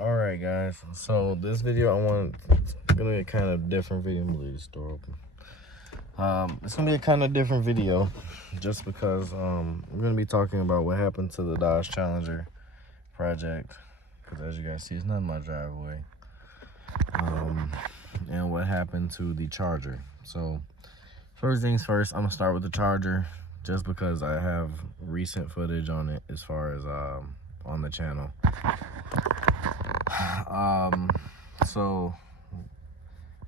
Alright guys, so this video it's gonna be a kind of different video. I'm gonna leave this door open. It's gonna be a kind of different video just because I'm gonna be talking about what happened to the Dodge Challenger project, because as you guys see, it's not in my driveway, and what happened to the Charger. So first things first, I'm gonna start with the Charger just because I have recent footage on it as far as on the channel. So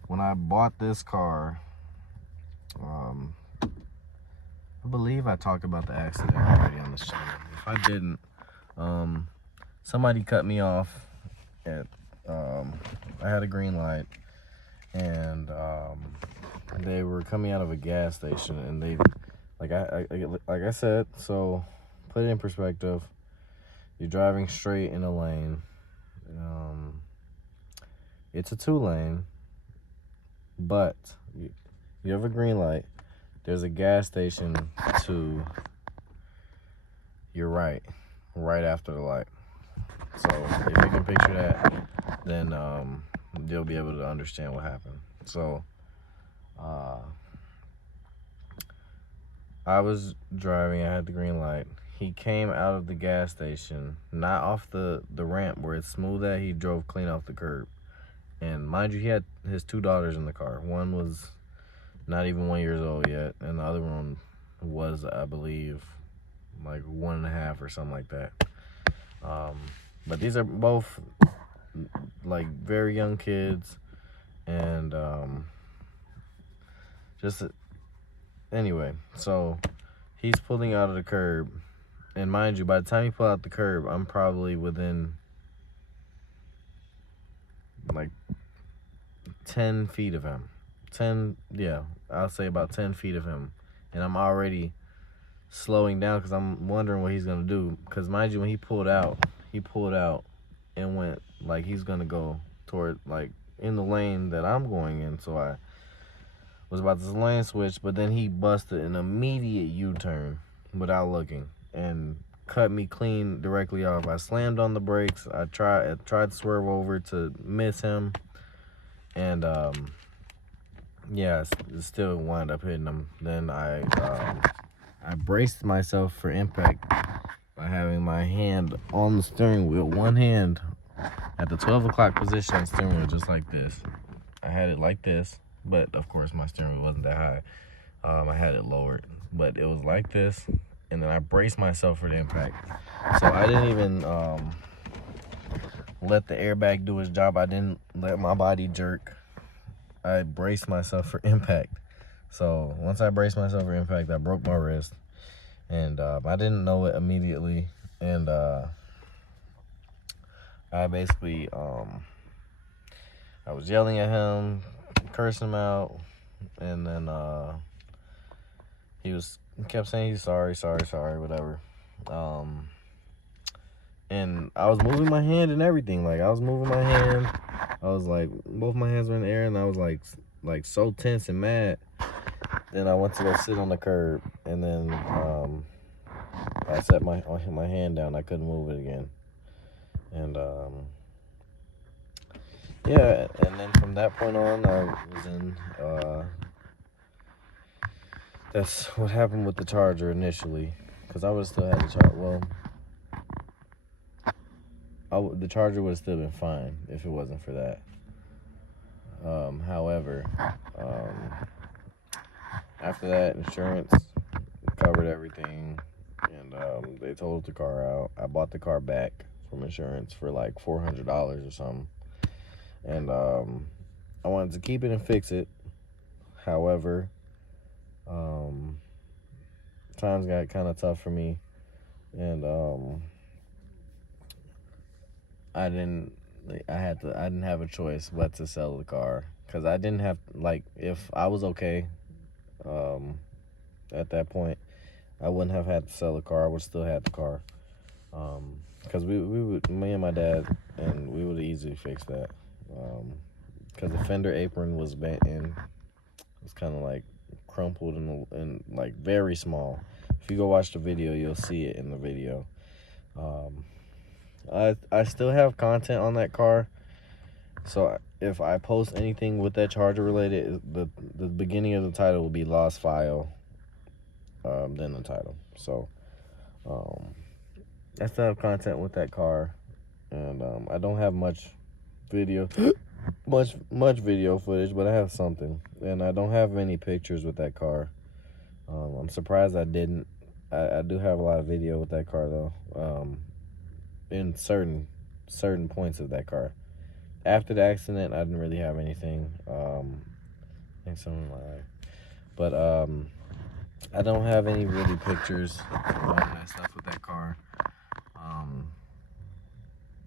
when I bought this car, I believe I talked about the accident already on this channel. If I didn't, somebody cut me off at, I had a green light, and they were coming out of a gas station, and they, like I said, so put it in perspective, you're driving straight in a lane. It's a 2-lane, but you have a green light. There's a gas station to your right after the light. So if you can picture that, then you'll be able to understand what happened. So I was driving, I had the green light. He came out of the gas station, not off the ramp where it's smooth at. He drove clean off the curb. And mind you, he had his 2 daughters in the car. One was not even 1 year old yet, and the other one was, I believe, like 1.5 or something like that. But these are both like very young kids, and anyway, so he's pulling out of the curb, and mind you, by the time he pulled out the curb, I'm probably within like 10 feet of him. I'll say about 10 feet of him. And I'm already slowing down because I'm wondering what he's going to do. Because mind you, when he pulled out and went like he's going to go toward, like, in the lane that I'm going in. So I was about to lane switch, but then he busted an immediate U-turn without looking and cut me clean directly off. I slammed on the brakes. I tried to swerve over to miss him, and yeah, it still wound up hitting him. Then I braced myself for impact by having my hand on the steering wheel, one hand at the 12 o'clock position on the steering wheel, just like this. I had it like this, but of course my steering wheel wasn't that high. I had it lowered, but it was like this, and then I braced myself for the impact. So I didn't even let the airbag do its job. I didn't let my body jerk. I braced myself for impact. So once I braced myself for impact, I broke my wrist, and I didn't know it immediately. And I basically, I was yelling at him, cursing him out, and then he kept saying he's sorry, whatever. And I was moving my hand and everything. Like, I was moving my hand. I was like, both my hands were in the air, and I was like so tense and mad. Then I went to go sit on the curb, and then I set my hand down. I couldn't move it again. And yeah, and then from that point on, I was in that's what happened with the Charger initially, because I would still have the Charger. Well, the Charger would have still been fine if it wasn't for that. However, after that, insurance covered everything, and they totaled the car out. I bought the car back from insurance for like $400 or something, and I wanted to keep it and fix it. However, times got kind of tough for me, and I didn't have a choice but to sell the car, because I didn't have, like, if I was okay at that point, I wouldn't have had to sell the car. I would still have the car, because me and my dad, and we would have easily fixed that, because the fender apron was bent in. It was kind of like crumpled and like very small. If you go watch the video, you'll see it in the video. I still have content on that car. So if I post anything with that Charger related, the beginning of the title will be Lost File, then the title. So um, I still have content with that car, and I don't have much video, much video footage, but I have something, and I don't have many pictures with that car. I'm surprised I didn't. I do have a lot of video with that car though, in certain points of that car. After the accident, I didn't really have anything. I think something like that. But I don't have any really pictures of all that stuff with that car.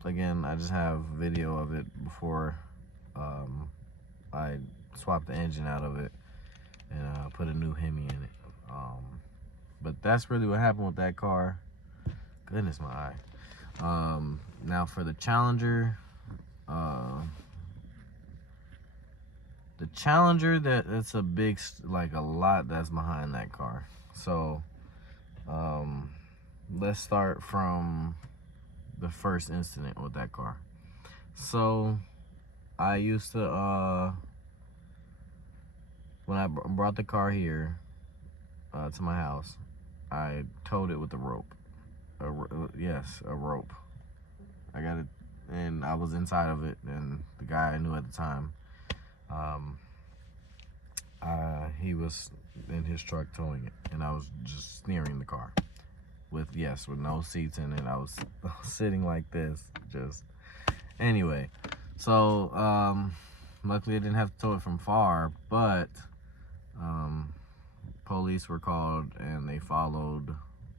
Again, I just have video of it before I swapped the engine out of it and put a new Hemi in it. But that's really what happened with that car. Goodness, my eye. Now for the Challenger. The Challenger, that's a big, like a lot that's behind that car. So let's start from the first incident with that car. So I used to when I brought the car here to my house, I towed it with a rope. Yes, a rope. I got it, and I was inside of it, and the guy I knew at the time, he was in his truck towing it, and I was just steering the car with no seats in it. I was sitting like this, just anyway. So luckily I didn't have to tow it from far, but police were called and they followed.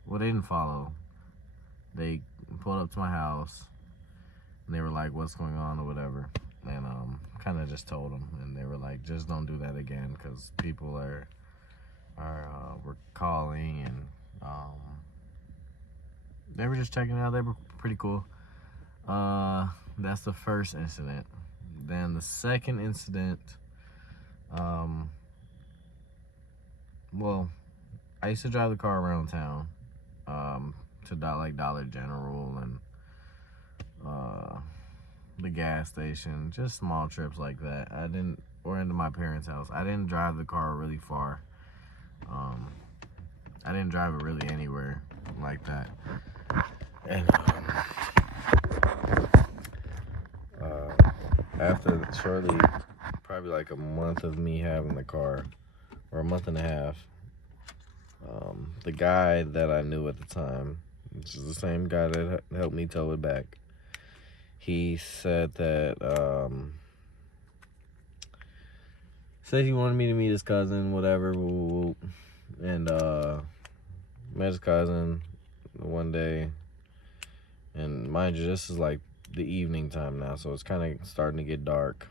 Well, they didn't follow. They pulled up to my house and they were like, "What's going on?" or whatever. And kind of just told them, and they were like, "Just don't do that again," because people were calling, and they were just checking it out. They were pretty cool. That's the first incident. Then the second incident, well, I used to drive the car around town, to Dollar General and the gas station, just small trips like that. Or into my parents' house. I didn't drive the car really far. I didn't drive it really anywhere like that. And after shortly, probably like a month of me having the car, or a month and a half, the guy that I knew at the time, which is the same guy that helped me tow it back, he said that said he wanted me to meet his cousin, whatever, and met his cousin one day. And mind you, this is like the evening time now, so it's kind of starting to get dark.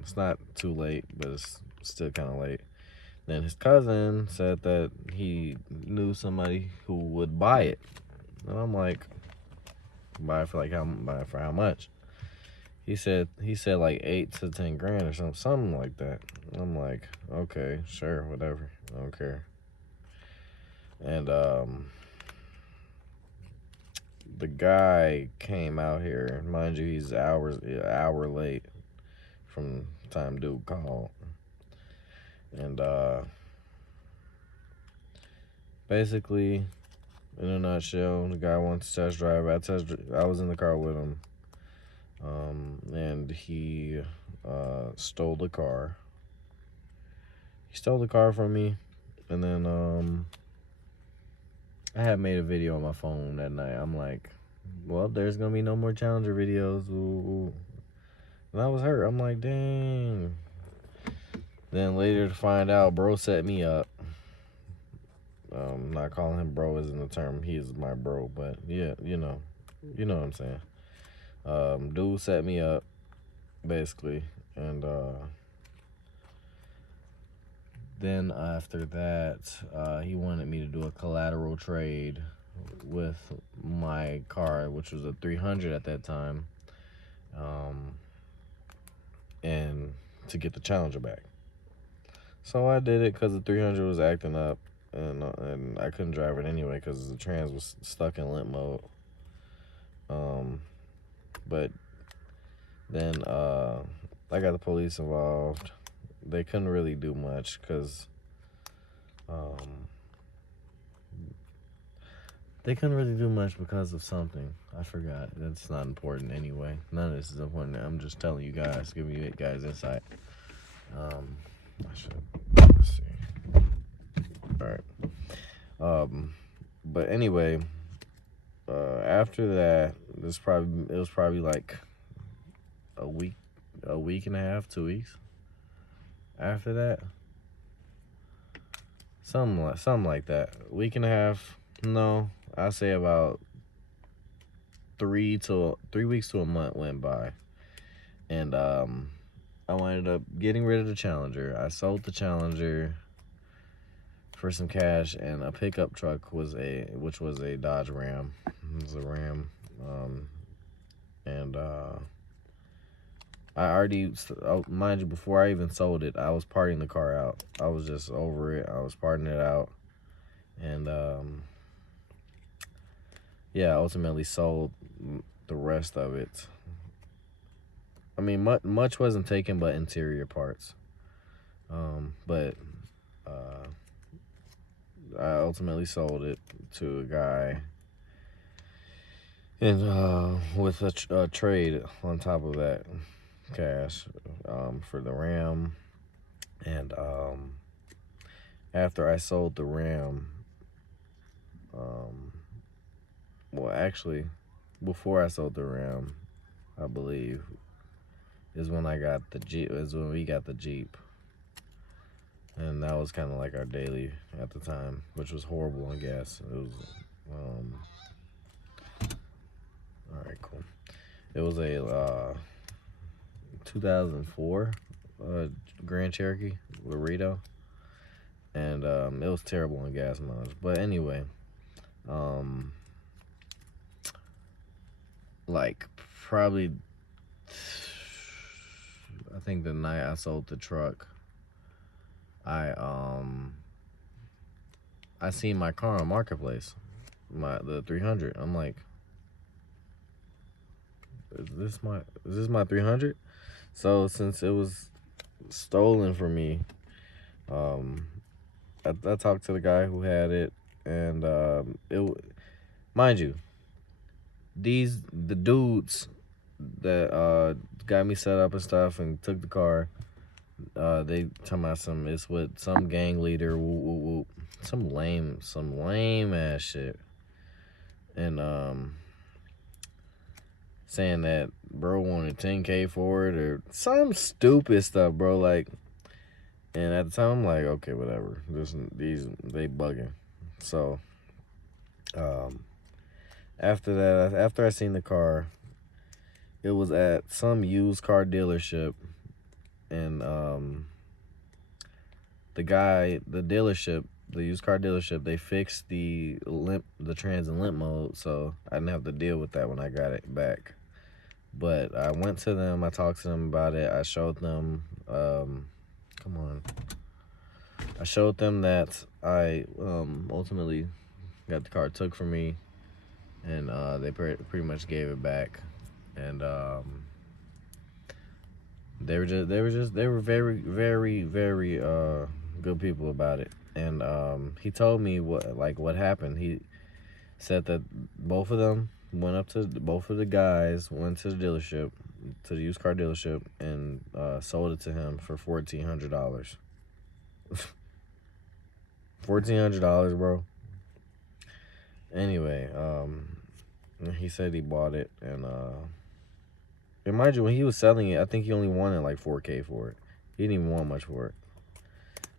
It's not too late, but it's still kind of late. Then his cousin said that he knew somebody who would buy it, and I'm like, buy it for how much? He said like 8 to 10 grand or something like that. I'm like, okay, sure, whatever, I don't care. And the guy came out here. Mind you, he's an hour late from the time dude called. And basically, in a nutshell, the guy wants to test drive. I was in the car with him, and he stole the car. He stole the car from me, and then I had made a video on my phone that night. I'm like, well, there's gonna be no more Challenger videos. Ooh. And I was hurt. I'm like, dang. Then later to find out, bro set me up. Not calling him bro isn't the term. He is my bro, but yeah, you know what I'm saying. Dude set me up, basically, and then after that, he wanted me to do a collateral trade with my car, which was a 300 at that time, and to get the Challenger back. So I did it because the 300 was acting up, and I couldn't drive it anyway because the trans was stuck in limp mode. But then I got the police involved. They couldn't really do much because they couldn't really do much because of something. I forgot. That's not important anyway. None of this is important. I'm just telling you guys, giving you guys insight. I should. Let's see. All right. But anyway, after that, it was probably like a week and a half, 2 weeks. After that, something like that. A week and a half. No, I say about 3 weeks to a month went by, and I ended up getting rid of the Challenger. I sold the Challenger for some cash, and a pickup truck which was a Dodge Ram. It was a Ram, and I already, mind you, before I even sold it, I was parting the car out. I was just over it. I was parting it out, and yeah, I ultimately sold the rest of it. I mean, much wasn't taken but interior parts. But I ultimately sold it to a guy, and with a trade on top of that cash for the Ram. And after I sold the Ram, well, actually, before I sold the Ram, I believe, is when I got the Jeep. Is when we got the Jeep, and that was kind of like our daily at the time, which was horrible on gas. It was, all right, cool. It was a 2004 Grand Cherokee Laredo, and it was terrible on gas mileage. But anyway, like probably, I think the night I sold the truck, I seen my car on Marketplace, the 300. I'm like, is this my 300? So since it was stolen from me, I talked to the guy who had it, and mind you, the dudes that got me set up and stuff and took the car, they talking about it's with some gang leader, whoop, whoop, whoop, some lame ass shit, and saying that bro wanted 10K for it or some stupid stuff, bro. Like, and at the time I'm like, okay, whatever. They bugging. So after that, after I seen the car, it was at some used car dealership, and the used car dealership, they fixed the trans and limp mode, so I didn't have to deal with that when I got it back. But I went to them, I talked to them about it, I showed them, I showed them that I ultimately got the car took from me, and they pretty much gave it back, and they were very, very, very good people about it. And he told me what happened. He said that both of the guys went to the dealership, to the used car dealership, and sold it to him for $1,400. $1,400, bro. Anyway, he said he bought it, and mind you, when he was selling it, I think he only wanted like $4K for it. He didn't even want much for it.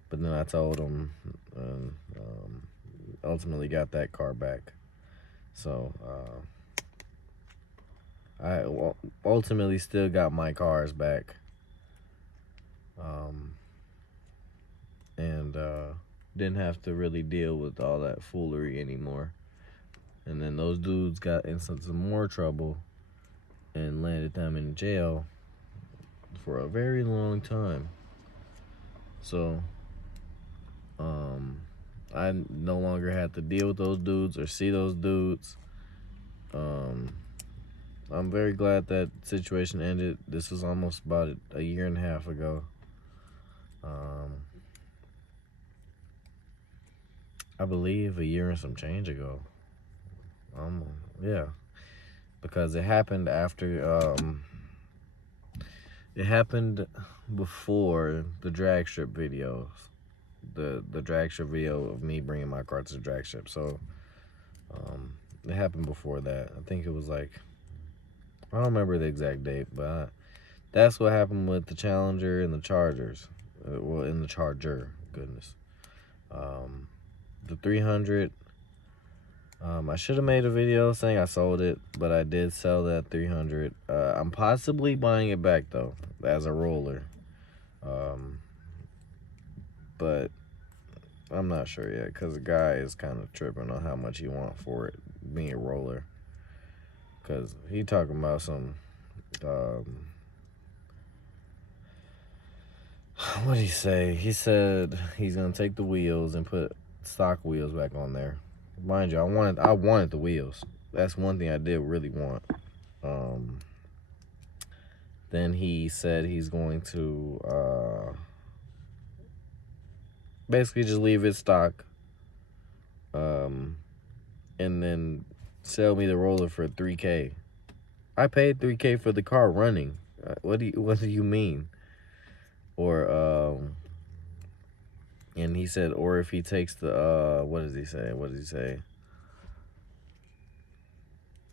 But then I told him, and ultimately got that car back. So I ultimately still got my cars back, and didn't have to really deal with all that foolery anymore. And then those dudes got in some more trouble and landed them in jail for a very long time. So I no longer had to deal with those dudes or see those dudes. I'm very glad that situation ended. This was almost about a year and a half ago. I believe a year and some change ago. Um, yeah, because it happened after. It happened before the drag strip videos. The drag strip video of me bringing my car to the drag strip. So it happened before that. I think it was like, I don't remember the exact date, but that's what happened with the Challenger and the Chargers. Well, in the Charger, goodness. The 300. I should have made a video saying I sold it, but I did sell that 300. I'm possibly buying it back though as a roller, but I'm not sure yet because the guy is kind of tripping on how much he want for it being a roller. Because he talking about some, what did he say? He said he's gonna take the wheels and put stock wheels back on there. Mind you, I wanted the wheels. That's one thing I did really want. Then he said he's going to basically just leave it stock, and then sell me the roller for $3K. I paid $3K for the car running. What do you mean? Or and he said, or if he takes the what does he say? What does he say?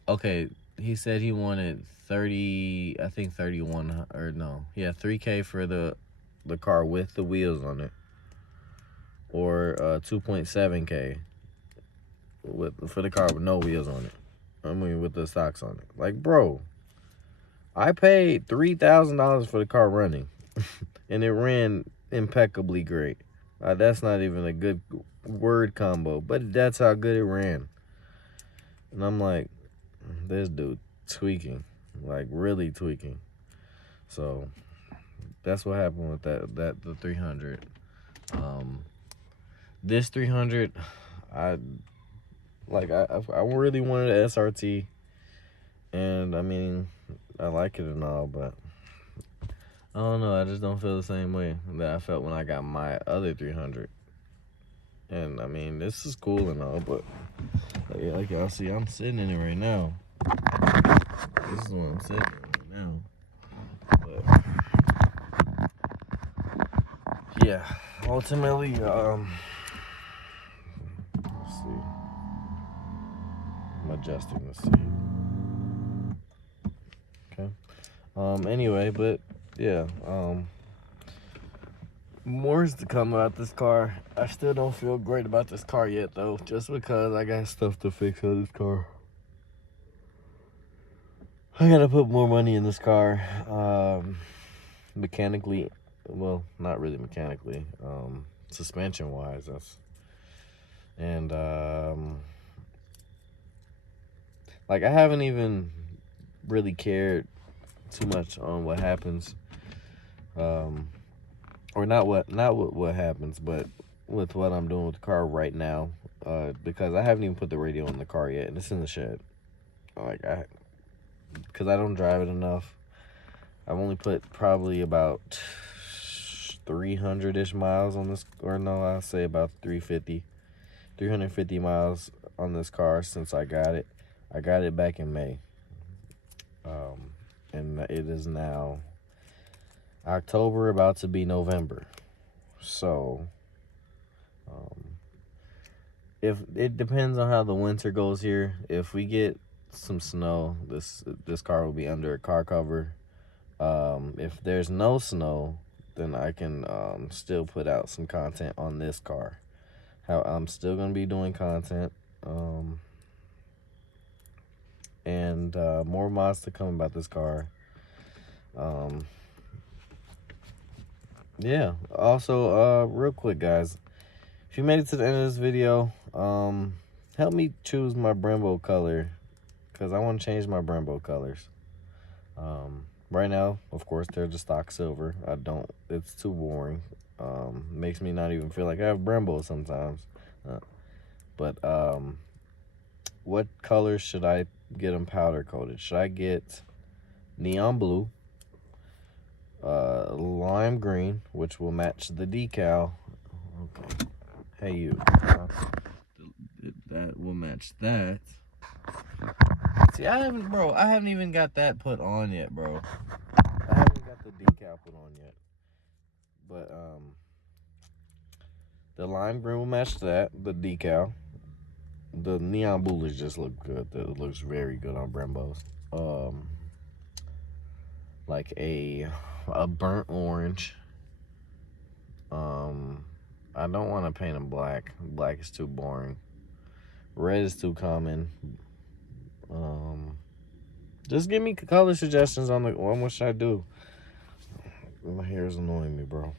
Okay, he said he wanted 30, I think 31, or no, yeah, 3K for the car with the wheels on it, or 2.7K for the car with no wheels on it. I mean, with the stocks on it. Like, bro, I paid $3,000 for the car running, and it ran impeccably great. That's not even a good word combo, but that's how good it ran. And I'm like, this dude tweaking, like really tweaking. So that's what happened with the 300. This 300, I really wanted an SRT, and I mean, I like it and all, but I don't know. I just don't feel the same way that I felt when I got my other 300. And I mean, this is cool and all, but like y'all see, I'm sitting in it right now. This is what I'm sitting in right now. But yeah, ultimately, let's see. I'm adjusting the seat. Okay. Anyway, but yeah, more is to come about this car. I still don't feel great about this car yet, though, just because I got stuff to fix on this car. I gotta put more money in this car, mechanically. Well, not really mechanically. Suspension wise, and like I haven't even really cared too much on what happens, or not what happens, but with what I'm doing with the car right now, because I haven't even put the radio in the car yet, and it's in the shed. Like because I don't drive it enough. I've only put probably about 300-ish miles on this, or no, I'll say about 350 miles on this car since I got it. I got it back in May. And it is now October, about to be November. So, if it depends on how the winter goes here. If we get some snow, this car will be under a car cover. If there's no snow, then I can still put out some content on this car. How I'm still gonna be doing content, and more mods to come about this car. Yeah. Also, real quick, guys, if you made it to the end of this video, help me choose my Brembo color, because I want to change my Brembo colors. Right now, of course, they're the stock silver. It's too boring. Makes me not even feel like I have Brembo sometimes. But what colors should I get them powder coated? Should I get neon blue, lime green, which will match the decal? Okay. Hey, you. That will match that. See, I haven't even got that put on yet, bro. I haven't got the decal put on yet. But, the lime green will match that, the decal. The neon blues just look good. It looks very good on Brembos. Like a burnt orange. I don't want to paint them black. Black is too boring. Red is too common. Just give me color suggestions on what should I do. My hair is annoying me, bro.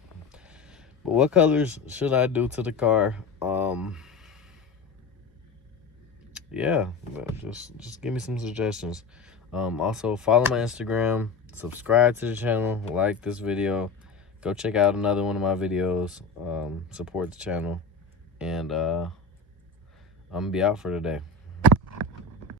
But what colors should I do to the car? Yeah, just give me some suggestions. Also follow my Instagram, subscribe to the channel, like this video, go check out another one of my videos, support the channel, and I'm gonna be out for today.